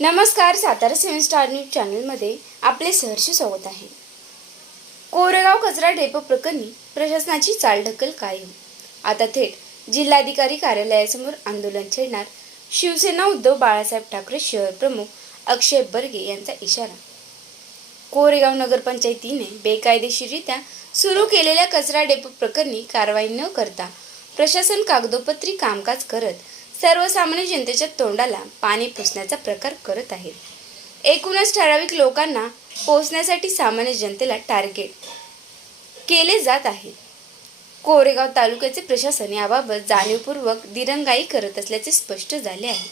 नमस्कार सातारा सेवन star news चॅनलमध्ये आपले सहर्ष स्वागत आहे. कोरेगाव कचरा डेपो प्रकरणी प्रशासनाची चालढकल कायम. आता थेट जिल्हाधिकारी कार्यालयासमोर आंदोलन छेडणार शिवसेना उद्धव बाळासाहेब ठाकरे शहर प्रमुख अक्षय बर्गे यांचा इशारा. कोरेगाव नगरपंचायतीने बेकायदेशीररित्या सुरू केलेल्या कचरा डेपो प्रकरणी कारवाई न करता प्रशासन कागदोपत्री कामकाज करत सर्वसामान्य जनतेच्या तोंडाला पाणी पुसण्याचा प्रकार करत आहेत. एकूणच ठराविक लोकांना पोचण्यासाठी सामान्य जनतेला टार्गेट केले जात आहे. कोरेगाव तालुक्याचे प्रशासन याबाबत जाणीवपूर्वक दिरंगाई करत असल्याचे स्पष्ट झाले आहे.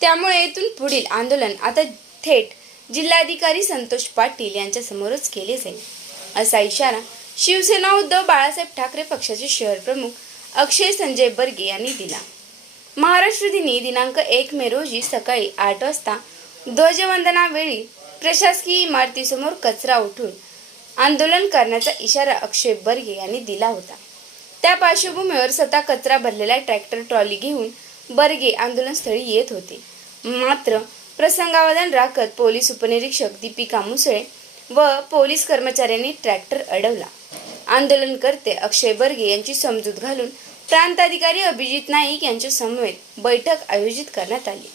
त्यामुळे येथून पुढील आंदोलन आता थेट जिल्हाधिकारी संतोष पाटील यांच्यासमोरच केले जाईल. असा इशारा शिवसेना उद्धव बाळासाहेब ठाकरे पक्षाचे शहर प्रमुख अक्षय संजय बर्गे यांनी दिला. महाराष्ट्र दिनी दिनांक एक मे रोजी सकाळी आठ वाजता ध्वजवंदनावेळी प्रशासकीय इमारतीसमोर कचरा उठून आंदोलन करण्याचा इशारा अक्षय बर्गे यांनी दिला होता. त्या पार्श्वभूमीवर स्वतः कचरा भरलेला ट्रॅक्टर ट्रॉली घेऊन बर्गे आंदोलनस्थळी येत होते. मात्र प्रसंगावधान राखत पोलीस उपनिरीक्षक दीपिका मुसळे व पोलीस कर्मचाऱ्यांनी ट्रॅक्टर अडवला. आंदोलनकर्ते अक्षय बर्गे यांची समजूत घालून प्रांताधिकारी अभिजित नाईक यांच्या समवेत बैठक आयोजित करण्यात आली.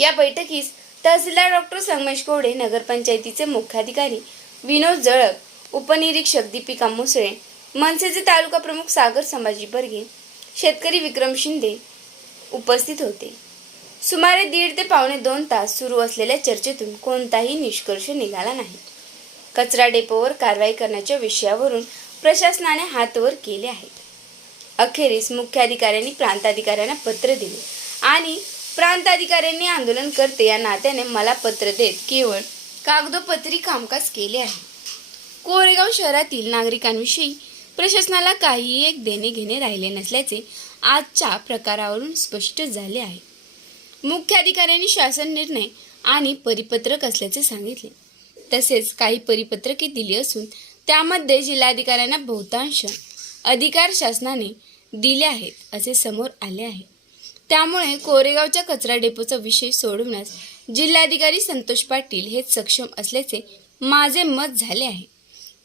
या बैठकीस तहसीलदार डॉक्टर संगमेश कोडे नगरपंचायतीचे मुख्याधिकारी विनोद जळक उपनिरीक्षक दीपिका मुसळे मनसेचे तालुका प्रमुख सागर संभाजी बर्गे शेतकरी विक्रम शिंदे उपस्थित होते. सुमारे दीड ते पावणे दोन तास सुरू असलेल्या चर्चेतून कोणताही निष्कर्ष निघाला नाही. कचरा डेपोवर कारवाई करण्याच्या विषयावरून प्रशासनाने हातवर केले आहेत. अखेरीस मुख्याधिकाऱ्यांनी प्रांताधिकाऱ्यांना पत्र दिले. आणि प्रांताधिकाऱ्यांनी आंदोलनकर्ते या नात्याने मला पत्र देत केवळ कागदोपत्री कामकाज केले आहे. कोरेगाव शहरातील नागरिकांविषयी प्रशासनाला काहीही एक देणे घेणे राहिले नसल्याचे आजच्या प्रकारावरून स्पष्ट झाले आहे. मुख्याधिकाऱ्यांनी शासन निर्णय आणि परिपत्रक असल्याचे सांगितले. तसेच काही परिपत्रके दिली असून त्यामध्ये जिल्हाधिकाऱ्यांना बहुतांश अधिकार शासनाने दिले आहेत असे समोर आले आहे. त्यामुळे कोरेगावच्या कचरा डेपोचा विषय सोडवण्यास जिल्हाधिकारी संतोष पाटील हेच सक्षम असल्याचे माझे मत झाले आहे.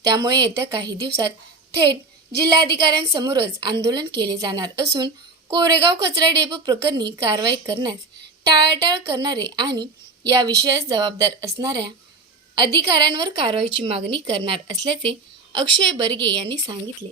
त्यामुळे येत्या काही दिवसात थेट जिल्हाधिकाऱ्यांसमोरच आंदोलन केले जाणार असून कोरेगाव कचरा डेपो प्रकरणी कारवाई करण्यास टाळाटाळ करणारे आणि या विषयास जबाबदार असणाऱ्या अधिकाऱ्यांवर कारवाईची मागणी करणार असल्याचे अक्षय बर्गे यांनी सांगितले.